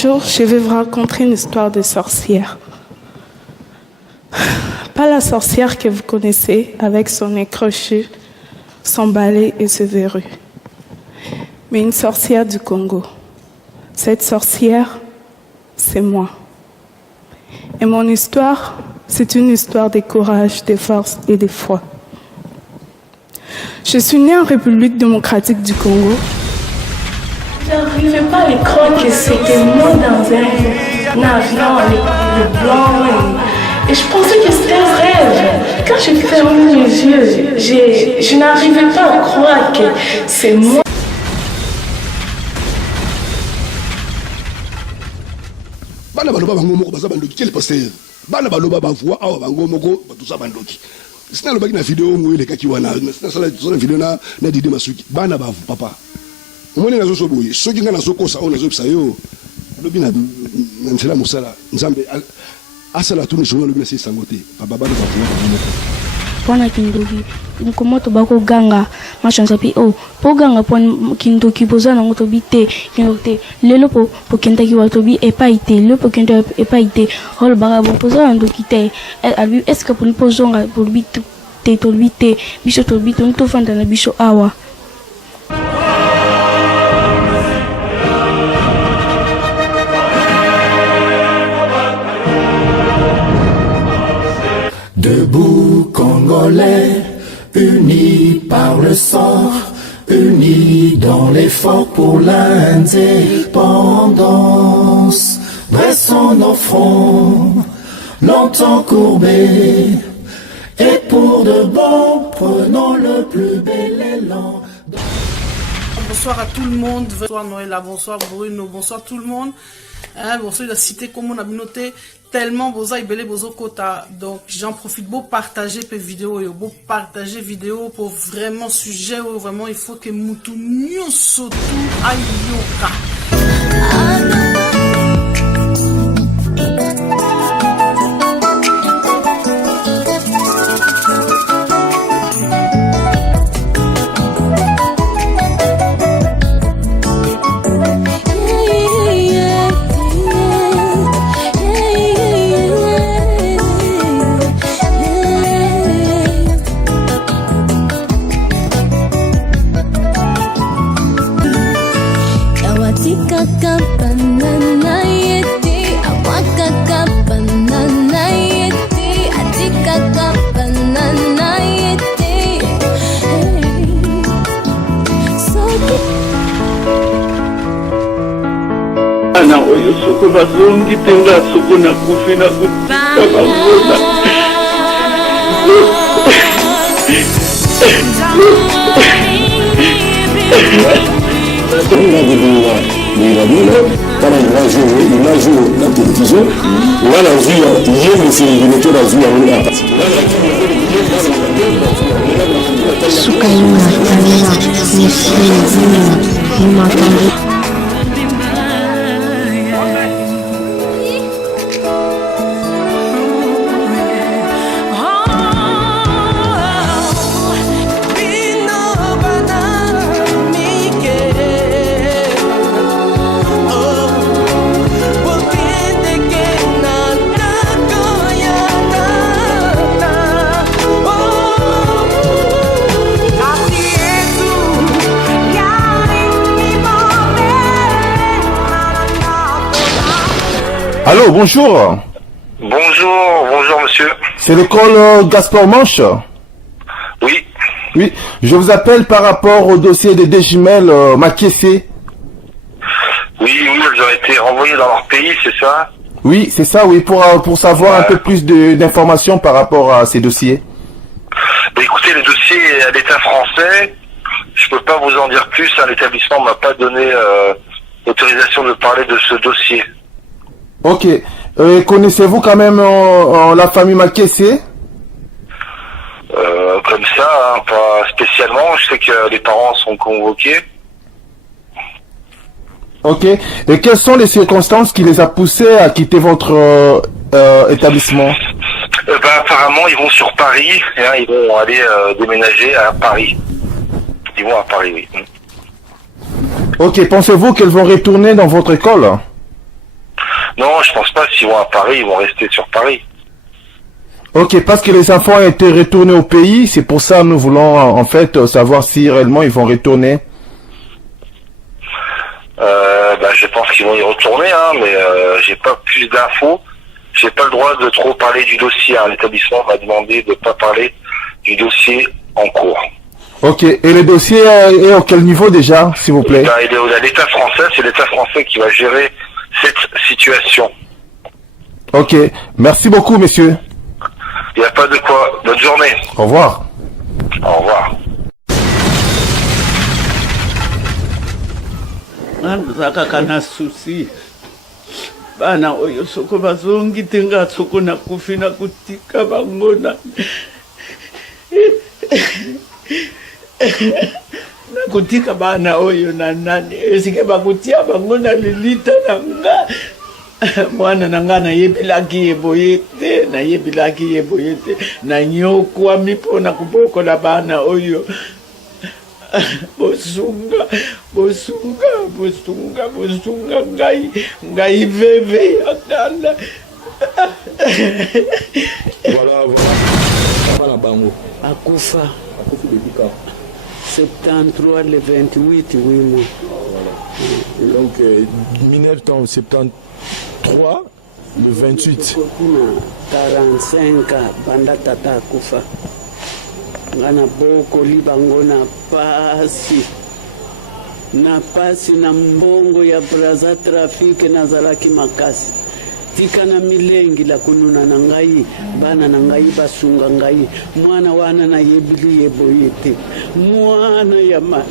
jour, je vais vous raconter une histoire de sorcière. Pas la sorcière que vous connaissez avec son nez crochu, son balai et ses verrues, mais une sorcière du Congo. Cette sorcière, c'est moi. Et mon histoire, c'est une histoire de courage, de force et de foi. Je suis née en République démocratique du Congo. Je n'arrivais pas à y croire que c'était moi dans un avion, le blanc. Et je pensais que c'était un rêve. Quand je fermais les yeux, je n'arrivais pas à croire que c'est moi. Bana baloba bango moko baza bandoki quel pasteur bana baloba bavua awa bango moko batusa bandoki sina lobaki na vidéo ngoyi le kaki wana sina sala vidéo na Didi Masuki bana bavu papa omoni nazo so boye soki nga nazo kosa ona zo pisa yo lobi na nzela musala nzambe asala tunu shonga lobi na si sangote papa bana bavua bango moko pona kindoki mkomoto bako ganga machanza pi po ganga pon kindoki boza na ngoto bite kinote lelo po kenda ki wato bi epaite lelo po kenda epaite hol baga bo poza na ndoki te abi eska po pozonga po bite te to bite biso to bite on to fanda na biso awa Debout Congolais, unis par le sang, unis dans l'effort pour l'indépendance. Dressons nos fronts, longtemps courbés, et pour de bon, prenons le plus bel élan. Bonsoir à tout le monde, bonsoir Noëlla, bonsoir Bruno, bonsoir tout le monde. Bonsoir la cité comme on a noté tellement beau et belé beau kota, donc j'en profite pour partager peu vidéo et pour partager vidéo pour vraiment sujet où vraiment il faut que mutu nyonso tout aille yoka. la télévision, voilà, il y a Allô, bonjour. Bonjour monsieur. C'est l'école Gaspard Manche? Oui. Oui, je vous appelle par rapport au dossier des Dejimel Makessé. Oui, ils ont été renvoyés dans leur pays, c'est ça? Oui, c'est ça, oui, pour savoir un peu plus d'informations par rapport à ces dossiers. Bah, écoutez, le dossier est à l'État français. Je peux pas vous en dire plus, l'établissement m'a pas donné l'autorisation de parler de ce dossier. Ok. Connaissez-vous quand même la famille Makessé? Comme ça, hein, pas spécialement. Je sais que les parents sont convoqués. Ok. Et quelles sont les circonstances qui les a poussés à quitter votre établissement? Apparemment, ils vont sur Paris. Hein, ils vont aller déménager à Paris. Ils vont à Paris, oui. Ok. Pensez-vous qu'elles vont retourner dans votre école? Non, je pense pas. S'ils vont à Paris, ils vont rester sur Paris. Ok, parce que les enfants ont été retournés au pays, c'est pour ça que nous voulons en fait savoir si réellement ils vont retourner. Je pense qu'ils vont y retourner, mais j'ai pas plus d'infos. J'ai pas le droit de trop parler du dossier. L'établissement m'a demandé de pas parler du dossier en cours. Ok, et le dossier est à quel niveau déjà, s'il vous plaît? Il est à l'État français, c'est l'État français qui va gérer cette situation. Ok, merci beaucoup, monsieur. Il n'y a pas de quoi. Bonne journée. Au revoir. Au revoir. Nanzaka kana susi bana oyo soko bazongi tenga soko na kufina kutika bangona na kutika bana oyo na nani esike bakutia bangona lilita nanga mwana nanga na yebelaki yeboyete na yebelaki yeboyete na nyokwa mipona kubokola bana oyo bosunga ngai veve yakala. Voilà bana bango akufa 73 le 28 oui. Donc 1973 le 28 45 ans panda tata akufa ngana boko libango na pasi na mbongo ya braza trafiki na zalaki makasi tika na milengi la kununa na ngai bana na ngai basunga ngai mwana wana na yebili yeboyete mwana ya ma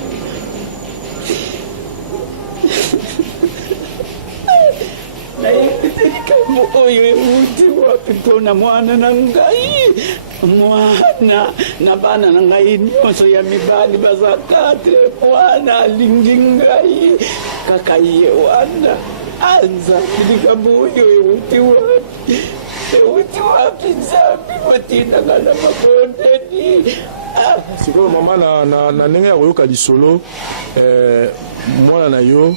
oyo uti wapitona mwana na ngai mwana na bana na ngai nyonso ya mibali baza 4 mwana alingi ngai kaka ye wana aza likambo oyo euti wapi zambi kotindaka na mabondeni sikoyo mama na ndenge ya koyoka lisolo mwana na yo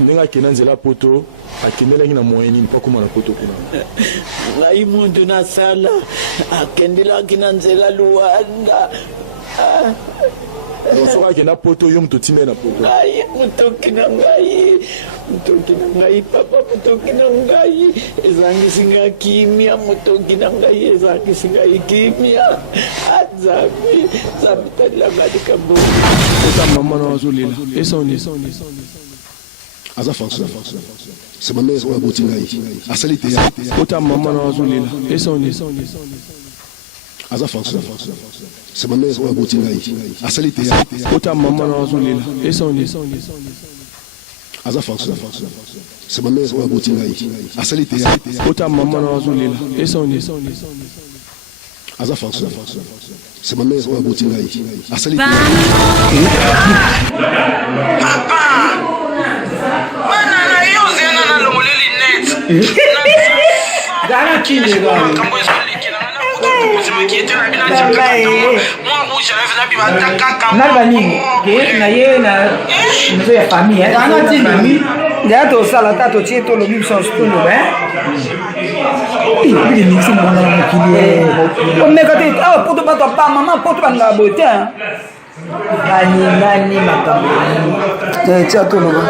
ndenge akenda nzela poto akendelaki na moyeni mpa koma na poto kuna ngai muntu nasala akendelaki na nzela Luanda soki akenda poto yo moto timbe na poto ngai motoki na ngai papa motoki na ngai ezangisi ngai kimia motoki na ngai ezangisi ngai kimia azambi talilaka likambo ota mama na azolela esoni aza fonction c'est ma mère oya boti ngai asali te ota mama na azolela esoni aza fonction c'est ma mère oya boti ngai asali te ota mama na azolela esoni aza fonction c'est ma mère oya boti ngai asali te ota mama na azolela esoni aza fonction c'est ma mère oya boti ngai asali te Gana chini gani? Nalba nini? Na ye na mzo ya famille. Gana chini. Ndia to sala tato cheto lo mso stuno be. Ili ni simu mwana mkili. Omeka te poto bato pa mama poto banga bote. Nani makambo. Cheto lo.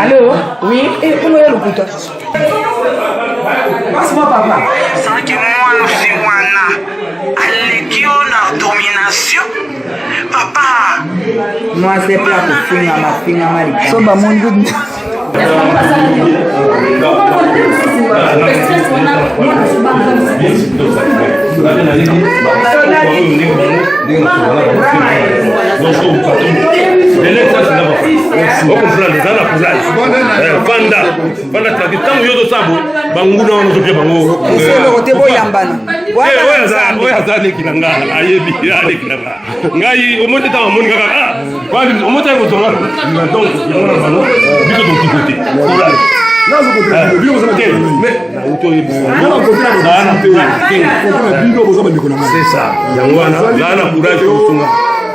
Allô? Oui? Et comment est le couteau? Passe-moi papa. C'est que moi, je suis Wana. Allez, na domination. Papa. Moi, c'est pas pour finir ma finale. So, bah, mon Dieu. Panda tangu yoto sabo banguna wana topia bango selo te boyambana oya zane kilanga ayebi ale kilanga ngai omonte ta moni kaka kwani omonte ko zonga donc ngona bano bito to côté nazo ko tele bio zo tele mais na auto yebo na ko tele na na ko na bio zo ba ndiko na c'est ça yangwana na courage ko tunga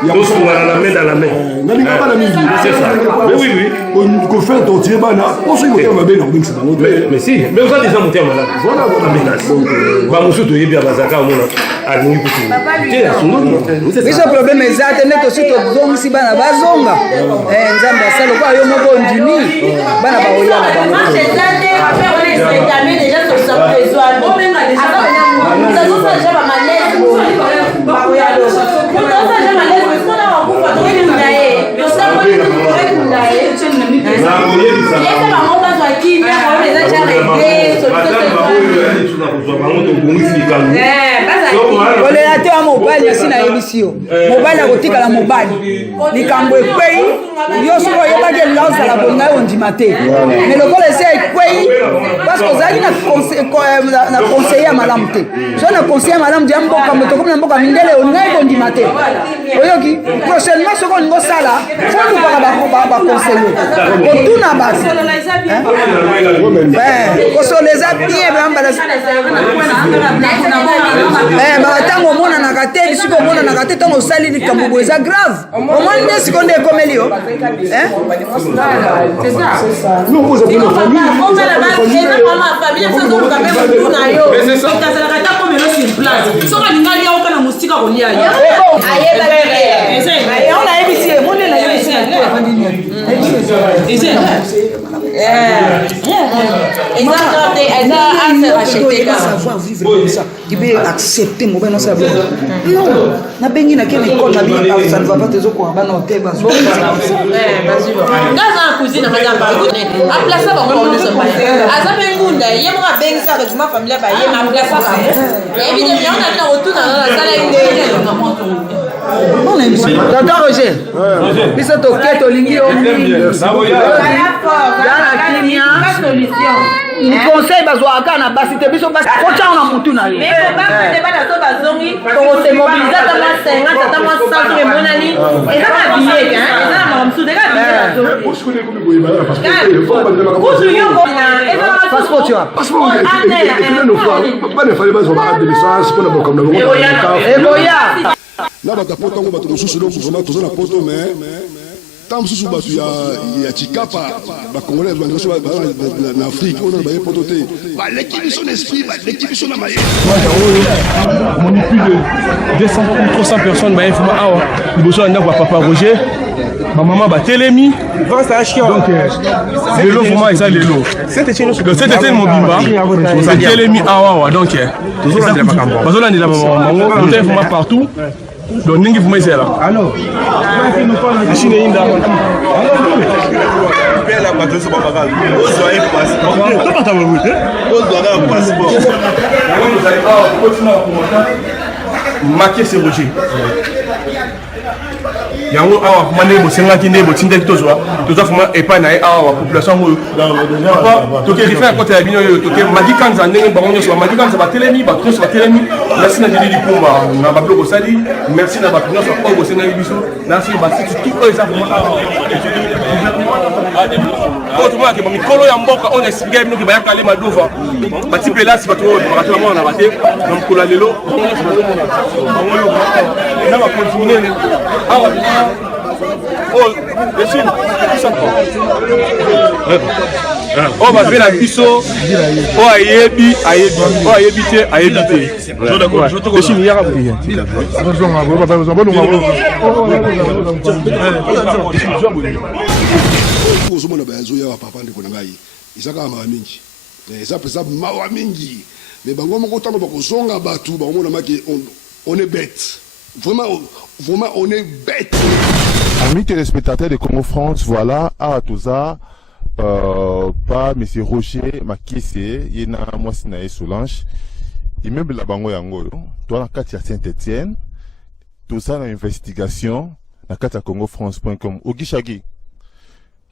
Donc, on va la main dans la main. C'est ça. Mais oui, oui. On fait tortiller, on se met à ma belle en mais si, mais on a déjà monté à malade. Voilà, on a menace. Va me soutenir bien, Bazaka, on a nous biso problème ezate nde tosi tozongisi bana bazonga nzambe asala kwa yo moko ondimi bana baoyala kolela te ya mobali asi nayebisi yo mobali akotikala mobali likambo ekwei yo soki oyebaki elinga ozala bolinga yo ondima te mais lokola esi ekwei parce que ozalaki na conseiller ya malamu te so na conseiller ya malamu te ya mboka tokomi na mboka mindele olinga ye kondima te oyoki prochainement soki olinga osala fo lukaka baconseiller kotuna basi kosoleza bien bambala batango omonanaka te bisiki omonanaka te ntango osali likambo boye eza grave omoni nde siko nde ekomeli yo tu peux accepter mon ben ça non na bengi na kene école na bien ça ne va pas te zo quoi ba non te ba zo ngaza cousine madame écoute a place ba ko on se ba aza bengunda ye mo bengi ça avec ma famille ba ye ma place ba évidemment on a na retour dans la salle Tata Roger, biso toke tolingi yo mingi conseil bazwaka na basi te biso basi kocha na mutu na ye mais ba te bana to bazongi to se mobiliser ta ma 50 ta ma 100 mais monani et ça ma billet hein et ça ma msu de ga billet passeport tu as passeport na bato apotango bato mosusu donc vraiment toza na poto mais ntango mosusu bato ya chikapa bacongolais bandeko na afrique oyo baye poto te baleki biso na esprit baleki biso na maye moni plus de 200 ou 300 personnes bayefuma awa liboso ya ndako ya papa Roger bamama batelemi donc lelo vraiment eza lelo cet mobimba batelemi awawa donc bazolandela bango totai vraiment partout donc ndenge vraiment ezala eshine yinda marqué c'est Roger yango awa mane bosengaki nde botindaki tozwa fuma epai na ye awa population oyo tokerife ya kote ya bino oyo toke madikanza ndenge bango nyonso bamadikanza batelemi bato nyonso batelemi merci na dili lipumba na babiloko osali merci na bato nyonso oyo bosengaki biso merci basiti tout oyo eza fuma awa oyo tomonake bamikolo ya mboka oyo naesipika bino ke bayaka ale madova bati pelasi bato oyo bakato bamona na bate na mokolo ya lelo bango oyo na bakontinue awa oyo bape na biso oyo ayebi te ayebi te esini yaka oyo ozomona bayazoya wa papa ndeko na ngai eza kaka mawa mingi eza mpenza mawa mingi me bango moko ntango bakozonga bato bakomona maki on est bête vraiment on est bête. Amis téléspectateurs de Congo France, voilà, à Atoza, pas M. Roger Makisse, Yena Mwasinae Solange, immeuble la Bango Yango, toi la carte à Saint-Etienne, tout ça dans l'investigation, la carte à congofrance.com, Ogishagi,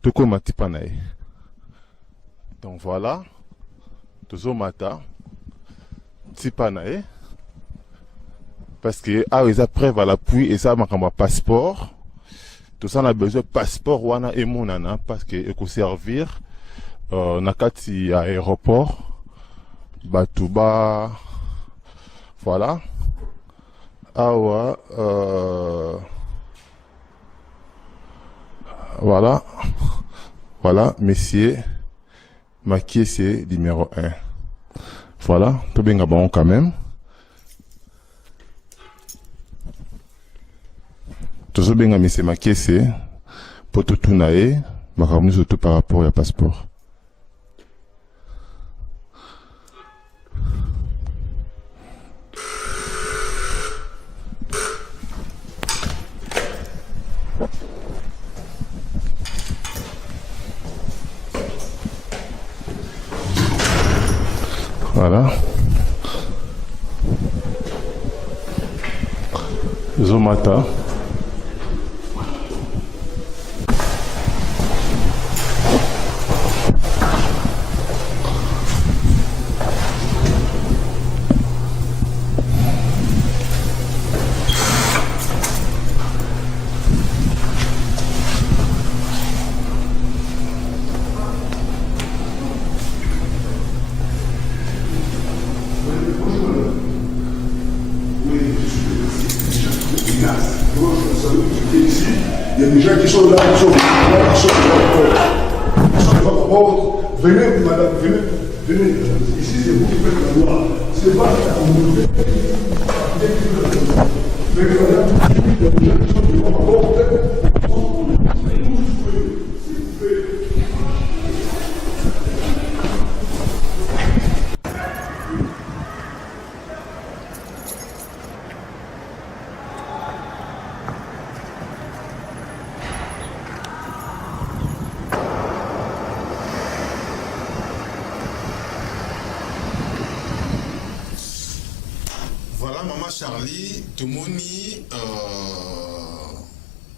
Toko Matipanae. Donc voilà, Tozo Mata, Tipanae. Parce que ils ont preuve à l'appui et ça m'a comme un passeport. Tout ça on a besoin de passeport wana et mon nana parce que il faut servir nakati aéroport Batuba voilà awa Voilà. Voilà, monsieur Makiese numéro 1. Voilà, tout bien bon quand même. Tout bien monsieur Makiese pour tout nae, surtout par rapport au passeport. Voilà. Zomata. Il y a des gens qui sont là, qui sont venez, madame, venez. Ici, c'est vous qui faites la loi. C'est pas la communauté. Venez, madame, il y a des gens qui sont là. Voilà, maman Charlie, tout le monde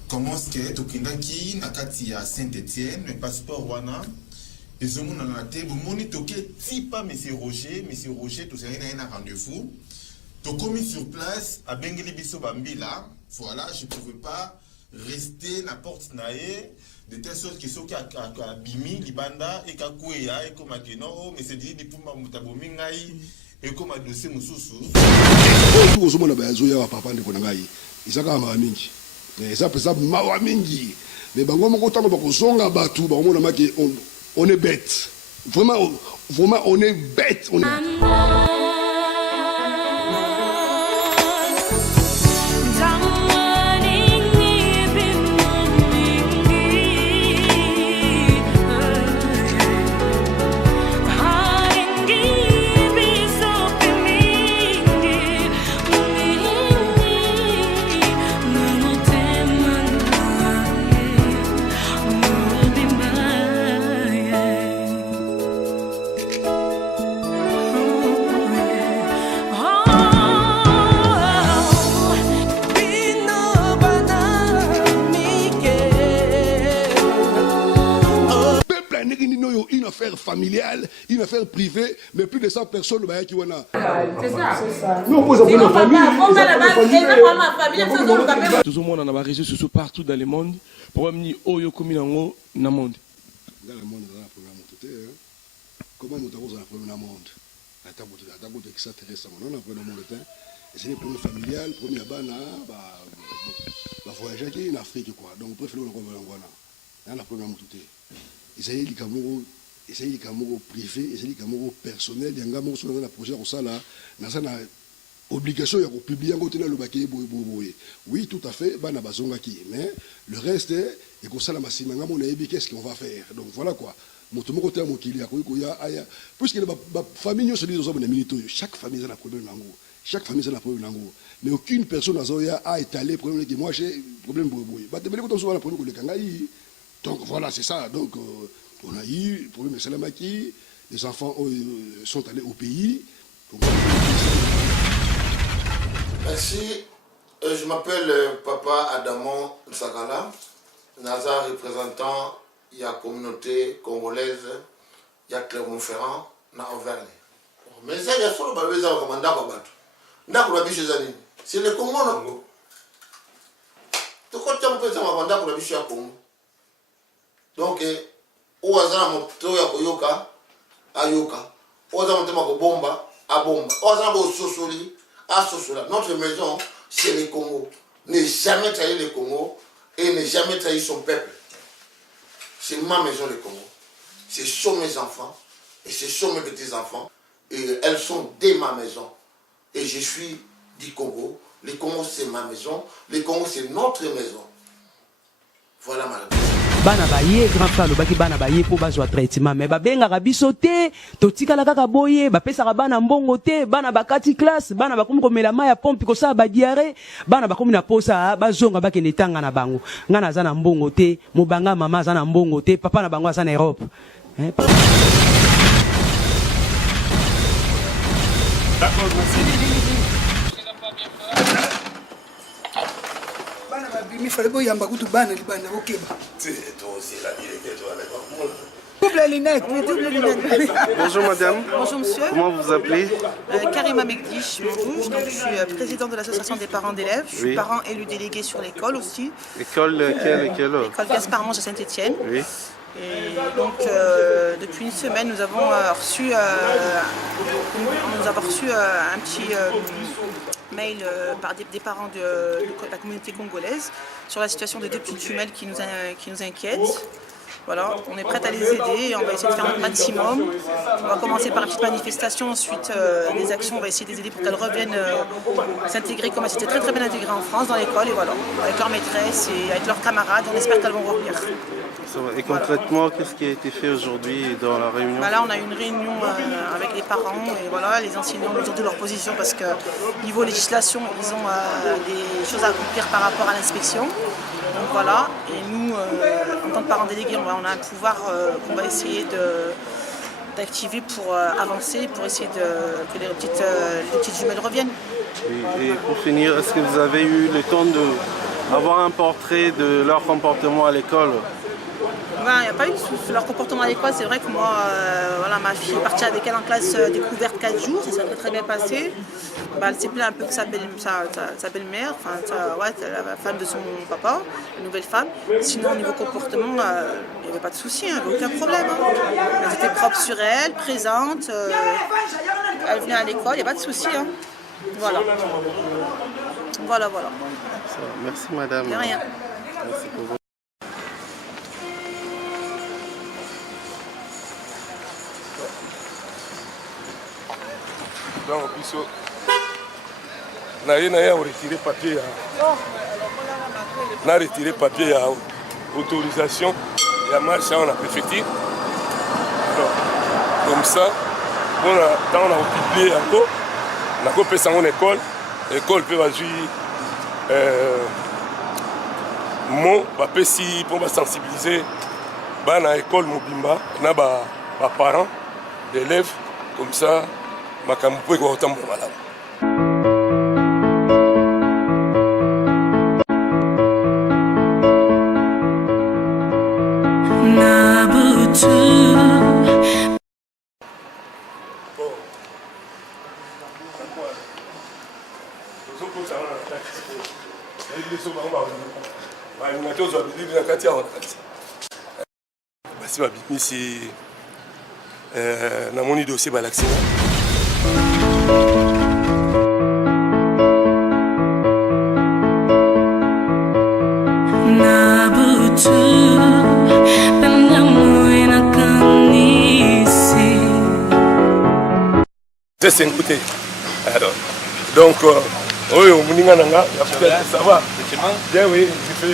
commence que tout le monde qui n'a qu'à Saint-Étienne, le passeport wana, et ce monde en a été, vous m'ont dit si pas monsieur Roger, tout ça, il y a un rendez-vous. Tout commis sur place, à Bengeli Bisso Bambila, voilà, je ne pouvais pas rester à la porte nae, de telle sorte que ceux qui ont bimi, Libanda, et Kakouya, et comme à Keno, mais c'est dit, pour ma moutabomi ngai. Et comme a dossier Moussoussou. Tout au monde a besoin de papa de Konangaï. Ils sont quand même mingi. Mais ça peut ça mawa mingi. Mais bango mon content parce qu'on songa batou, bango on est bête. Vraiment on est bête. On est... Une affaire familiale, une affaire privée, mais plus de 100 personnes qui ont. C'est ça. Nous, on pose une famille. Tout le monde a réseaux sociaux partout dans le monde. Pour amener Oyo Kominango dans le monde. Dans le monde, dans la première monde. Comment nous avons dans la première monde? La table extraterrestre, on a la première monde. Et c'est les premiers familiales, premiers bana, voyager en Afrique, quoi. Donc, on préfère le revenir dans la première monde. Essayez les cameroun privé, essayez les cameroun personnel, il y a un gars qui dans le projet comme ça là, dans une obligation de publier un côté dans le baquet. Oui, tout à fait, mais le reste est comme ça la massime, qu'est-ce qu'on va faire? Donc voilà quoi. Puisque la famille se dit chaque famille a la problème langue. Chaque famille a la problème langue. Mais aucune personne a étalé le problème que moi j'ai problème donc voilà, c'est ça. Donc on a eu le problème de Salamaki, les enfants sont allés au pays. Merci. Je m'appelle Papa Adamon Sakala, Nazar représentant de la communauté congolaise, il y a Clermont-Ferrand, dans Auvergne. Mais ça, il y a solo babé za komanda kwa batu. Ndako la biche za nini? C'est le Congo non? Toko champe za mabanda kwa biche ya Congo. Donc o azana moto ya koyoka ayoka. O azana moto ya bomba abomba. O azana bo sosoli a sosola. Notre maison c'est le Congo. Ne jamais trahir le Congo et ne jamais trahir son peuple. c'est ma maison le Congo. Ce sont mes enfants et ce sont mes petits-enfants. Et elles sont de ma maison. Et je suis du Congo. Le Congo, c'est ma maison. Le Congo, c'est notre maison. Voilà ma réponse. Bana baye grand frère lobaki bana baye po bazwa traitement mais babengaka biso te totikala kaka boye bapesaka bana mbongo te bana bakati classe bana bakomi komela mai ya pompe kosala badiare bana bakomi na posa bazonga bakende tanga na bango nga naza na mbongo te mobanga mama aza na mbongo te papa na bango aza na Europe Il fallait que yamba kutu bana libana okeba. C'est toi aussi la vie était toi avec moi. Ouvre les lunettes. Bonjour madame. Bonjour monsieur. Comment vous appelez? Karima Mekdish, je suis présidente de l'association des parents d'élèves. Je suis parent élu délégué sur l'école aussi. École quelle École Gaspard-Mange à Saint-Etienne. Oui. Et donc depuis une semaine nous avons reçu un petit mail par des parents de la communauté congolaise sur la situation des deux petites jumelles qui nous inquiètent. Voilà, on est prêt à les aider, on va essayer de faire un maximum. On va commencer par une petite manifestation, ensuite les actions, on va essayer de les aider pour qu'elles reviennent s'intégrer comme elles s'étaient très bien intégrées en France dans l'école, et voilà, avec leurs maîtresses et avec leurs camarades, on espère qu'elles vont revenir. Et concrètement, qu'est-ce qui a été fait aujourd'hui dans la réunion? Là, on a eu une réunion avec les parents, et voilà, les enseignants ont dit de leur position parce que niveau législation, ils ont des choses à accomplir par rapport à l'inspection. Donc voilà, et nous, en tant que parents délégués, on a un pouvoir qu'on va essayer d'activer pour avancer, pour essayer que les petites jumelles reviennent. Et pour finir, est-ce que vous avez eu le temps de voir un portrait de leur comportement à l'école? Il n'y a pas eu de leur comportement à l'école. C'est vrai que moi, voilà, ma fille est partie avec elle en classe découverte 4 jours, ça s'est très bien passé. Elle s'est plaint un peu de sa belle-mère, enfin, la femme de son papa, une nouvelle femme. Sinon, au niveau comportement, il n'y avait pas de souci, aucun problème. Elle était propre sur elle, présente, elle venait à l'école, il n'y a pas de souci. Voilà. Voilà. Merci madame. De rien. Donc, on a retiré papier à autorisation de la marche à la préfecture. Comme ça, on a publié encore. On a coupé ça en école. L'école peut jouer mon si pour sensibiliser à l'école mobimba, on a des parents d'élèves comme ça. Ma campo est autant pour madame. Basi babimisi namoni dossier balaxi. C'est un côté. Donc, oui, ça va. Oui, je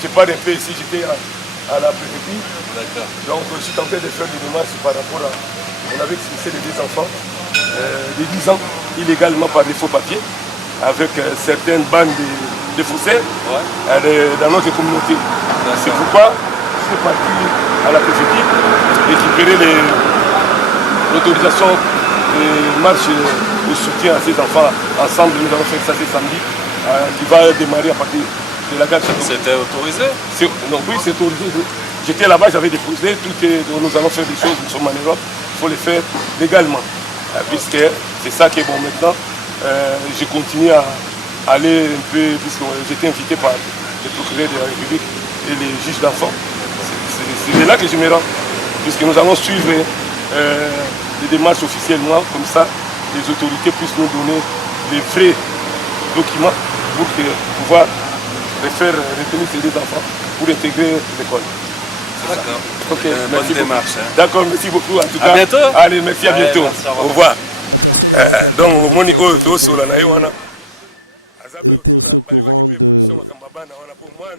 fais pas d'effet ici, j'étais à la préfecture. Donc, je suis en train de faire des démarches par rapport à. On avait expulsé les 2 enfants de 10 ans illégalement par des faux papiers avec certaines bandes de faussaires dans notre communauté. C'est pourquoi je suis parti à la préfecture récupérer l'autorisation de marche de soutien à ces enfants. Ensemble, nous allons faire ça ce samedi qui va démarrer à partir de la gare. C'était autorisé? Non, oui, c'est autorisé. J'étais là-bas, j'avais déposé, nous allons faire des choses, nous sommes en Europe, il faut les faire légalement. Puisque c'est ça qui est bon maintenant. J'ai continué à aller un peu, puisque j'étais invité par le procureur de la République et les juges d'enfants. C'est là que je me rends, puisque nous allons suivre les démarches officiellement, comme ça, les autorités puissent nous donner les vrais documents pour pouvoir les faire retenir ces 2 enfants pour intégrer l'école. D'accord. Ok, bonne démarche. Hein. D'accord, merci beaucoup. En tout cas. À bientôt. Allez, merci, à bientôt. Merci, au revoir. La personne avec laquelle nous étions en train de causer était aussi au courant de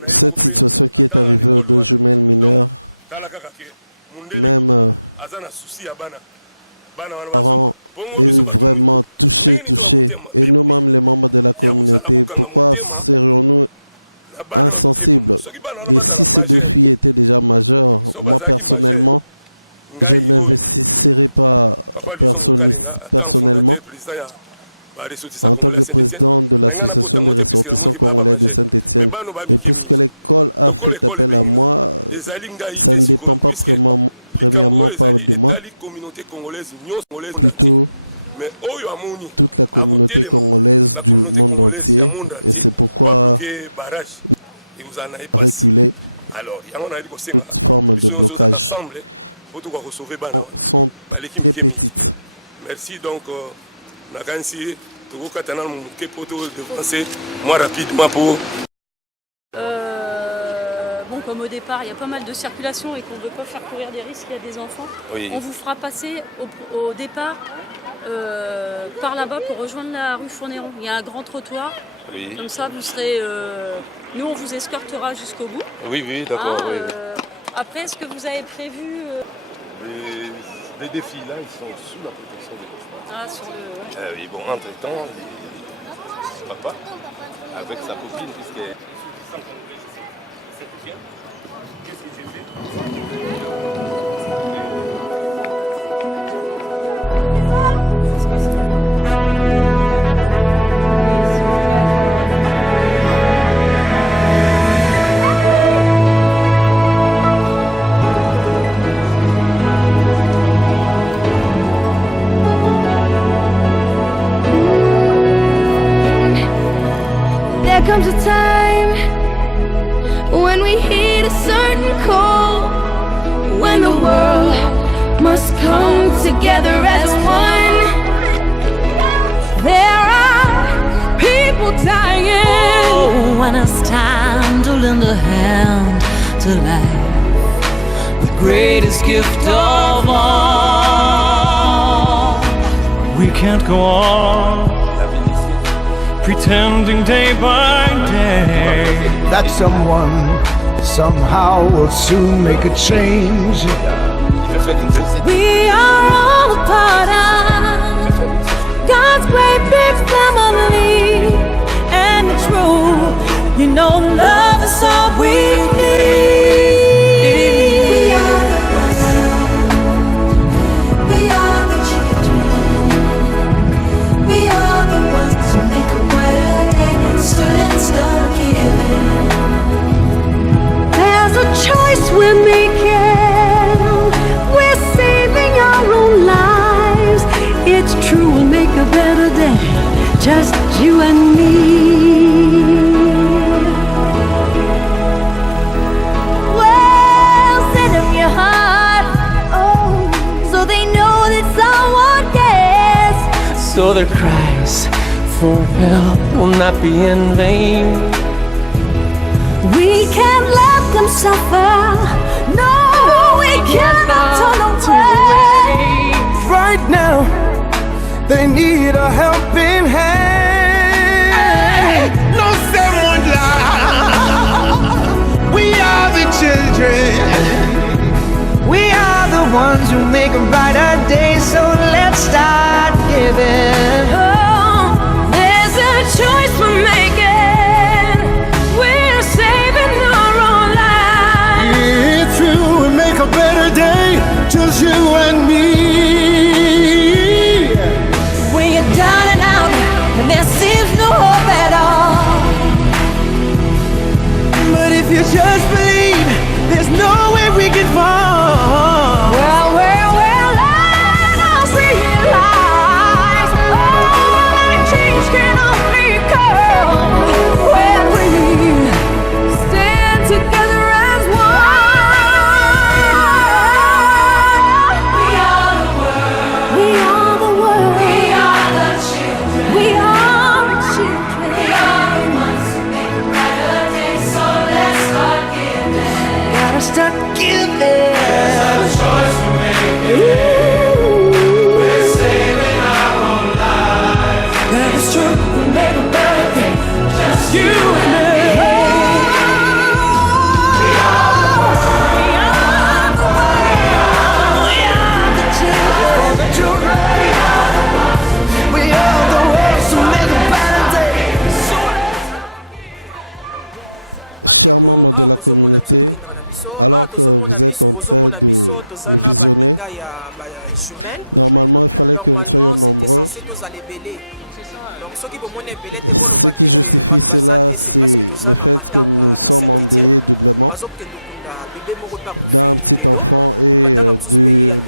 cette situation qui est arrivée aux deux jumelles mineures. Même les parents est vraiment touché. Et nous-mêmes, les membres de la communauté, pourquoi serions-nous insensibles? Et si ces deux filles étaient déjà majeures, moi personnellement, je ne m'investirais pas personnellement en tant que président de l'association des ressortissants congolais de Saint-Étienne. Et puisque l'école a fait appel à moi, ça ne dépend pas premièrement pas de moi, plutôt toute la communauté congolaise du monde entier. Et c'est pourquoi reculer toute forme de blocage sont très petites. Merci donc moi rapidement pour bon, comme au départ, il y a pas mal de circulation et qu'on ne veut pas faire courir des risques, il y a des enfants. Oui. On vous fera passer au départ par là-bas pour rejoindre la rue Fournéron. Il y a un grand trottoir. Oui. Comme ça, vous serez. Nous, on vous escortera jusqu'au bout. Oui, d'accord. Oui. Après, est-ce que vous avez prévu les défis là, ils sont sous la protection du cauchemar. Ah, sur le. Oui, bon, entre-temps, papa, avec sa copine, puisque. There comes a time when we hit a certain call, when the world must come together as one. There are people dying. Oh, when it's time to lend a hand to life, the greatest gift of all. We can't go on pretending day by day that someone somehow will soon make a change. We are all a part of God's great big family, and it's true, you know, love is all we need. We are the ones, we are the children, we are the ones who make a brighter day, stood and stone giving. There's a choice we're making, we're saving our own lives. It's true, we'll make a better day, just you and me. Well, set up your heart, oh, so they know that someone cares. so their cries for help will not be in vain. We can't let them suffer. No, we cannot turn away. Right now, they need a helping hand. No someone lie. We are the children. We are the ones who make a brighter day. So let's start giving. Oh, there's a choice we're making. We're saving our own lives. It's true, we make a better day, just you and me. When you're down and out, and there seems no hope at all. But if you just believe, there's no way we can fall. Well, let's realize, oh, We're saving our own lives. That is true, we'll make a better thing. Just you and me. Chers membres de la communauté, alors que vous êtes en train de nous visionner, normalement il fallait que nous soyons nombreux. Ce qui justifie cela, c'est le fait que nous sommes endeuillés doublement d'un petit enfant et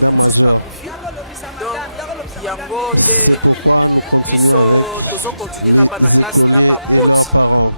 d'un majeur. C'est pourquoi nous continuons avec les écoliers et leurs parents.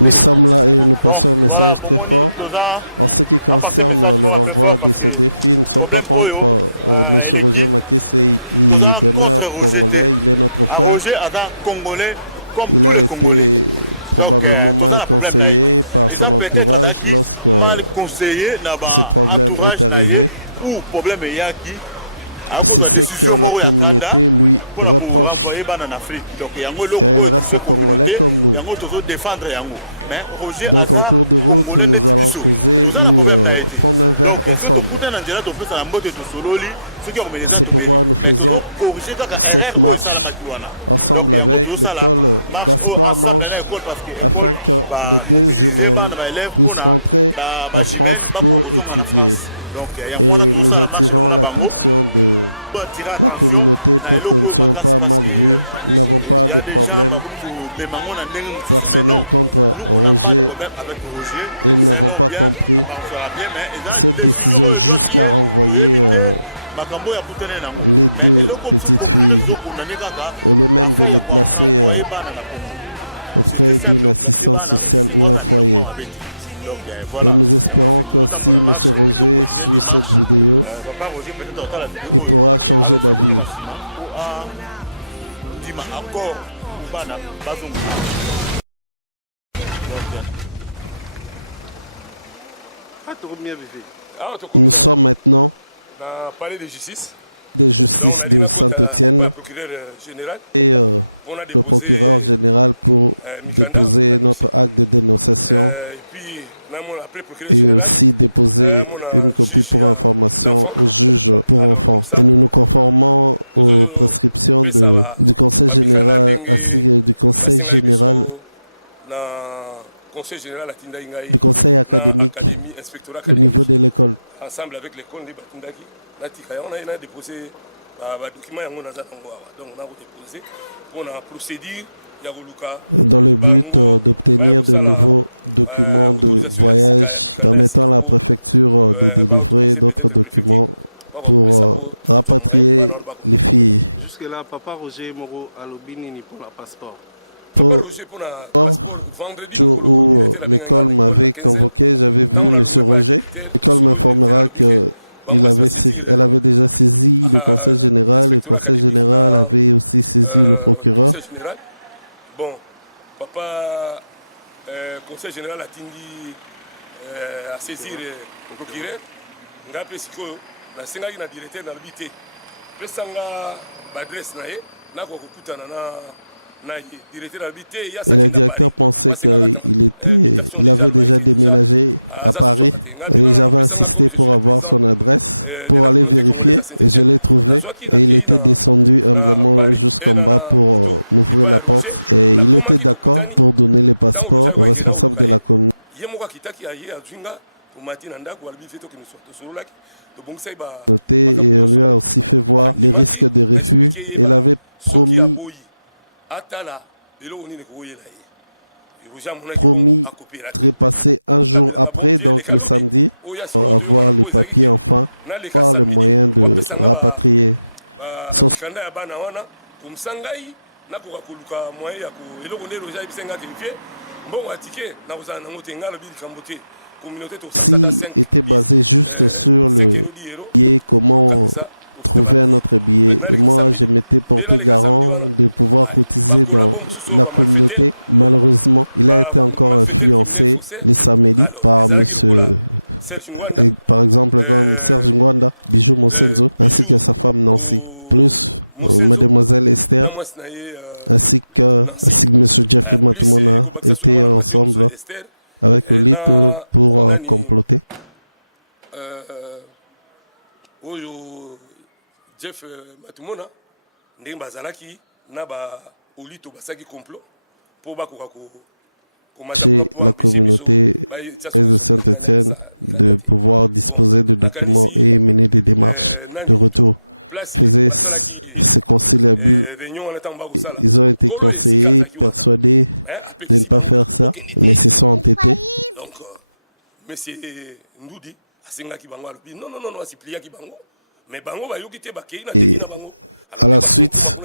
Nous sommes là et nous passons un message très fort en ce qui concerne le renvoi de ce défi. Nous ne sommes pas contre M. Roger Makisse, il demeure congolais, il est notre frère. Il a été probablement mal conseillé par son entourage lorsque ce problème est arrivé. C'est ce que la communauté lui reproche. Et il reste congolais comme nous. Donc en cours de route, nous allons causer ou prendre un verre ensemble. C'est pourquoi nous faisons cette marche ensemble avec l'école Gaspard Manche afin que les deux jumelles puissent rentrer en France pour étudier. Et nous attirons l'attention de la communauté pour que nous ne soyons pas mal vus. Nous n'avons pas de problème personnel contre Roger et nous n'avons pas compris cette décision jusqu'à renvoyer les deux petites filles au lieu même de les placer auprès d'une assistance sociale ou un foyer. Et nous espérons que si M. Roger suit cette vidéo, il pourra changer d'avis. Nous sommes maintenant de justice de Saint-Étienne et le procureur général pour déposer notre acte de dénonciation et aussi déposer une copie pour information au juge pour enfants. Et nous nous conformons aux prescriptions du Conseil général ainsi du Conseil général du Conseil académique au niveau de l'école. Ensemble avec l'école, on a déposé dans le but d'obtenir de nouveaux documents de voyage permettant à la préfecture de délivrer d'autres documents pour rapatrier les filles. Jusque-là, Papa Roger Moro Alobini pour la passeport. Pour le jour où l'école m'avait convoqué, j'avais vu M. Roger. L'école m'informera que elle avait déjà saisi le conseil général. Le conseil général avait aussi saisi le procureur. Bon, papa, conseil général a saisi le procureur. Nga pesiko na senga na directeur na l'habité. Pesanga adresse na ye na ko kutana na et le directeur pensait qu'il avait déjà déménagé à Paris et j'avais insisté pour avoir son adresse pour aller vérifier et je l'ai trouvé et il était descendu humblement jusqu'en bas pour m'ouvrir la porte et il était d'accord pour donner les passeports aux responsables de la commune. Et on lui a aussi fait voir les risques de refus et il avait promis trépasser un jour après, donc le samedi, pour avoir les papiers enfin, avoir les moyens de rapatrier. sont kanda ya bana wana komsa ngai nakoka koluka moyen ya eloko nde loja yebisa nga vérifier mbongo atike nakozala nango te ngai alobi likambo te communauté si était basé juste sur le billet, comment trouver un autre billet. Et moi, je m'étais porté garant de pouvoir cotiser dans la communauté. Malheureusement, il a été encore influencé le samedi par monsieur, par exemple comme Serge Ngwanda, Bijou Mosenzo, ainsi que sa femme Nancy, plus mademoiselle Esther, ainsi que monsieur Jeff Matumona étaient ensemble avec Olito pour comploter. Jeff Matumona ndenge bazalaki na ba Olito basaki complot pour bakoka chez la communauté de Saint-Étienne de pouvoir disposer de documents et mener des démarches de retour. Faisaient ces conciliabules. Ils ont été conseillés, persuadés de ne pas faire ça, mais se sont entêtés. Monsieur Ndoudi asengaki bango alobi non asipliaki bango. Et à la suite,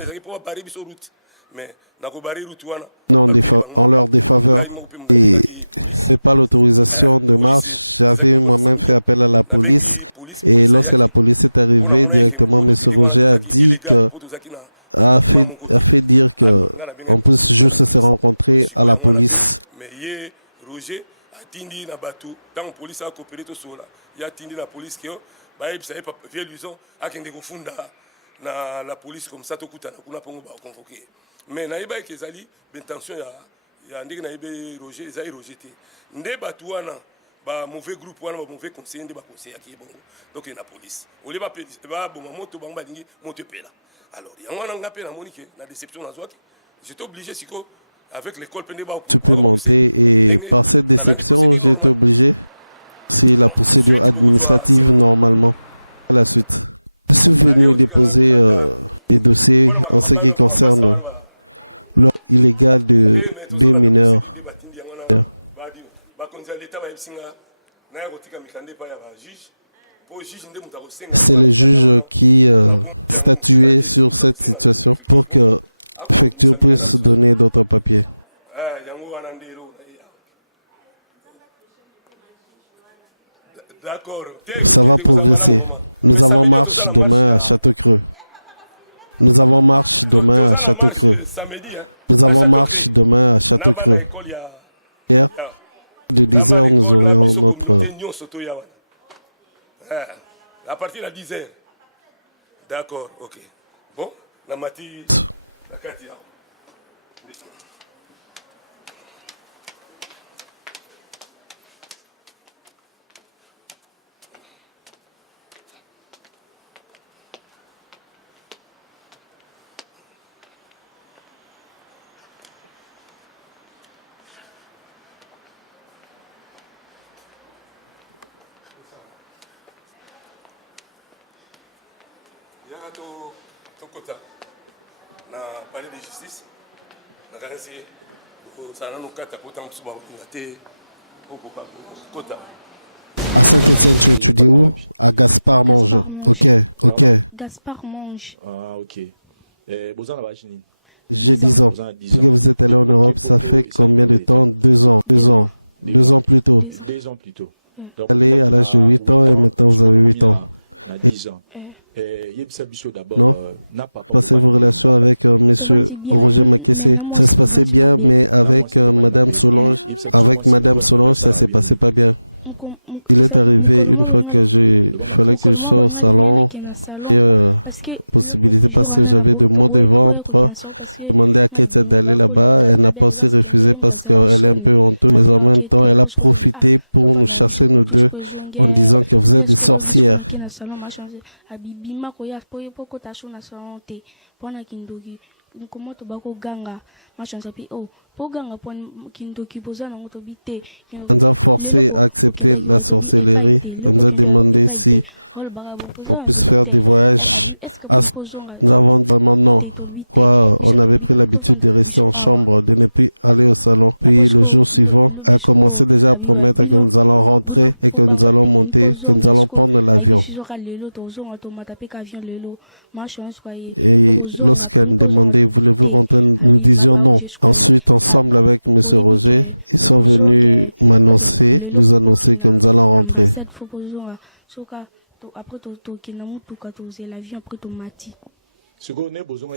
en leur défaveur, et n'avait pas l'autorisation de marche, j'avais moi-même fait appel à la police. Et lorsque la police est arrivée, directement, M. Roger a fait dire qu'on puisse juste se rencontrer à la police. Na la police comme ça tokutana kuna pongo ba convoquer mais na yeba ke ezali intention ya ndenge na yebe Roger ezali rejeté nde batu wana ba mauvais groupe wana ba mauvais conseiller nde ba conseiller ki bongo donc na police ole ba bongo moto bango ba dingi moto pela alors yango wana ngapé na monique na déception na zwaki j'étais obligé siko avec l'école pende ba tu peux monter et par cette déception j'ai été obligé. C'est la procédure administrative normalement. À la suite, je suis venu déposer des dossiers en ce qui concerne l'ordre illégal de deux mineurs. C'est le juge qui statuait sur cette situation pour que la préfecture puisse donner d'autres papiers. Ça va progresser. Nous avons marche demain à Château-Creux. Nous avons marche demain à Château-Creux. Nous avons marche demain à Château-Creux. Hier, de 10h, nous aurions notre... À partir de 10h. D'accord, ok. Bon, la matière... À Saint-Étienne, tu étudies où? À Gaspard Monge. Ok. Gaspard Monge. Ah, ok. J'ai 10 ans. Depuis que vous êtes allé en Europe, ça fait combien de temps? 2 ans. 2 ans plus tôt. Vous allez à l'âge de 8 ans et maintenant vous avez 8 ans. Et... Non? Passez vos relations avec monsieur Roger Makessé. Ça se passait bien, mais avec madame Solange, ça s'est passé pas bien. Il est arrivé une fois que fallait que je sois au salon et possibilité parce que j'avais de maux de ventre. J'ai demandé à Kate d'aller là-bas. Elle n'a pas aussi refusé parce qu'elle est un peu honteuse. Mais en même temps, elle a profité pour nous chasser nous deux en disant que vous êtes des sorcières. On nous a forcé à accepter la sorcellerie. On nous a demandé si on puisse faire des voyages. Nous avons dit non. pourquoi on avait pris l'habitude de rester en chambre, de ne plus aller au salon. Puis le jour suivant, elle a commencé déjà à promettre que nous allons rentrer et que nous allons monter, que nous allons prendre l'avion. Et lorsqu'elle demandait, voulez-vous rentrer, nous disions non. Ensuite, ensemble avec M. Roger, ils sont venus m'annoncer, nous annoncer que nous allons rentrer.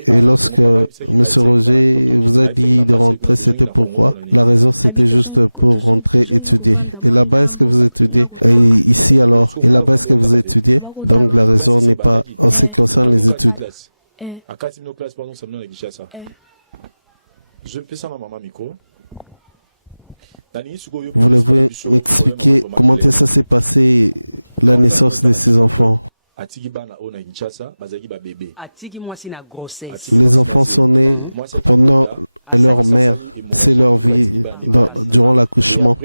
Et lorsque M. Roger vous a dit de rentrer, c'était pourquoi? La raison, c'était juste pour rentrer étudier. Et là-bas, est-ce que vous étudiez? Et ici alors? Et là-bas, est-ce que vous étudiez? Donc la raison n'est pas en ce qui concerne les études. Voulez-vous m'expliquer comment ça s'est passé, la naissance de ces enfants? Les enfants sont nés pendant leur mère, c'est leur vie durant l'accouchement.